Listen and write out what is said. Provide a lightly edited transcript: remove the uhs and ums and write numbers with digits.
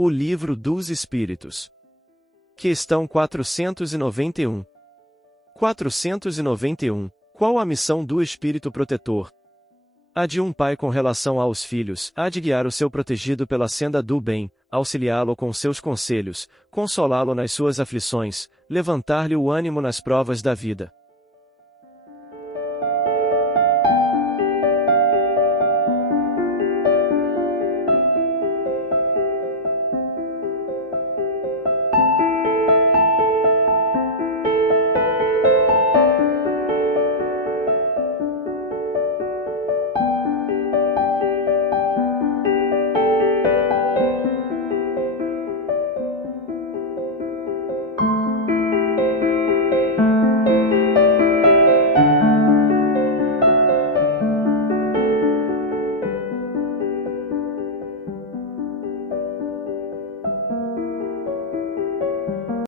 O Livro dos Espíritos. Questão 491. 491. Qual a missão do Espírito Protetor? A de um pai com relação aos filhos, há de guiar o seu protegido pela senda do bem, auxiliá-lo com seus conselhos, consolá-lo nas suas aflições, levantar-lhe o ânimo nas provas da vida.